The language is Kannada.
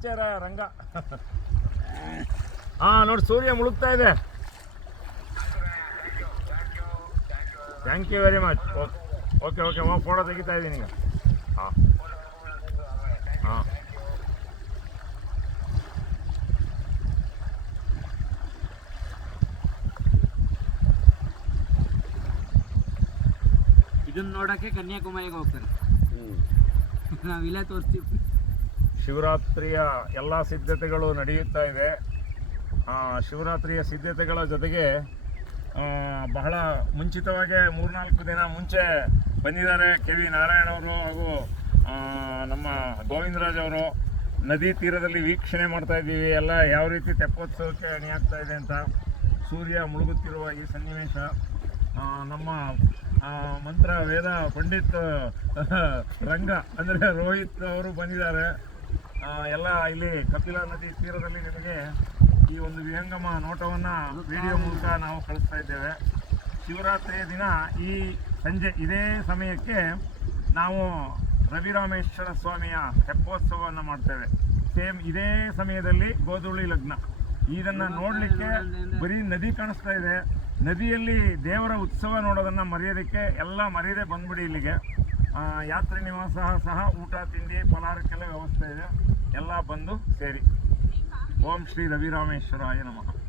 ಪಿಕ್ಚರ್ ರಂಗ. ಹಾ ನೋಡಿ ಸೂರ್ಯ ಮುಳುಗ್ತಾ ಇದೆ. Thank you very much. Okay okay photo ತೆಗಿತಾ ಇದ್ದೀನಿ ಈಗ. ಹಾಂ ಹಾಂ ಇದನ್ನ ನೋಡಕ್ಕೆ ಕನ್ಯಾಕುಮಾರಿಗೆ ಹೋಗ್ತಾರೆ. ನಾವಿಲ್ಲೇ ತೋರಿಸ್ತೀವಿ. ಶಿವರಾತ್ರಿಯ ಎಲ್ಲ ಸಿದ್ಧತೆಗಳು ನಡೆಯುತ್ತಾ ಇದೆ. ಶಿವರಾತ್ರಿಯ ಸಿದ್ಧತೆಗಳ ಜೊತೆಗೆ ಬಹಳ ಮುಂಚಿತವಾಗಿ 3-4 ದಿನ ಮುಂಚೆ ಬಂದಿದ್ದಾರೆ ಕೆ ವಿ ನಾರಾಯಣವರು ಹಾಗೂ ನಮ್ಮ ಗೋವಿಂದರಾಜ್ ಅವರು. ನದಿ ತೀರದಲ್ಲಿ ವೀಕ್ಷಣೆ ಮಾಡ್ತಾ ಇದ್ದೀವಿ ಎಲ್ಲ ಯಾವ ರೀತಿ ತೆಪ್ಪೋತ್ಸವಕ್ಕೆ ಅಣಿಯಾಗ್ತಾ ಇದೆ ಅಂತ. ಸೂರ್ಯ ಮುಳುಗುತ್ತಿರುವ ಈ ಸನ್ನಿವೇಶ ನಮ್ಮ ಮಂತ್ರ ವೇದ ಪಂಡಿತ್ ರಂಗ ಅಂದರೆ ರೋಹಿತ್ ಅವರು ಬಂದಿದ್ದಾರೆ. ಎಲ್ಲ ಇಲ್ಲಿ ಕಪಿಲಾ ನದಿ ತೀರದಲ್ಲಿ ನಿಮಗೆ ಈ ಒಂದು ವಿಹಂಗಮ ನೋಟವನ್ನು ವಿಡಿಯೋ ಮೂಲಕ ನಾವು ಕಳಿಸ್ತಾ ಇದ್ದೇವೆ. ಶಿವರಾತ್ರಿಯ ದಿನ ಈ ಸಂಜೆ ಇದೇ ಸಮಯಕ್ಕೆ ನಾವು ರವಿರಾಮೇಶ್ವರ ಸ್ವಾಮಿಯ ತೆಪ್ಪೋತ್ಸವವನ್ನು ಮಾಡ್ತೇವೆ. ಸೇಮ್ ಇದೇ ಸಮಯದಲ್ಲಿ ಗೋಧೂಳಿ ಲಗ್ನ. ಇದನ್ನು ನೋಡಲಿಕ್ಕೆ ಬರೀ ನದಿ ಕಾಣಿಸ್ತಾ ಇದೆ. ನದಿಯಲ್ಲಿ ದೇವರ ಉತ್ಸವ ನೋಡೋದನ್ನು ಮರೆಯೋದಕ್ಕೆ ಎಲ್ಲ ಮರೆಯದೆ ಬಂದ್ಬಿಡಿ ಇಲ್ಲಿಗೆ. ಯಾತ್ರಿ ನಿವಾಸ ಸಹ ಊಟ ತಿಂಡಿ ಫಲಾರಕ್ಕೆಲ್ಲ ವ್ಯವಸ್ಥೆ ಇದೆ. ಎಲ್ಲ ಬಂದು ಸೇರಿ. ಓಂ ಶ್ರೀ ರವಿರಾಮೇಶ್ವರಾಯ ನಮಃ.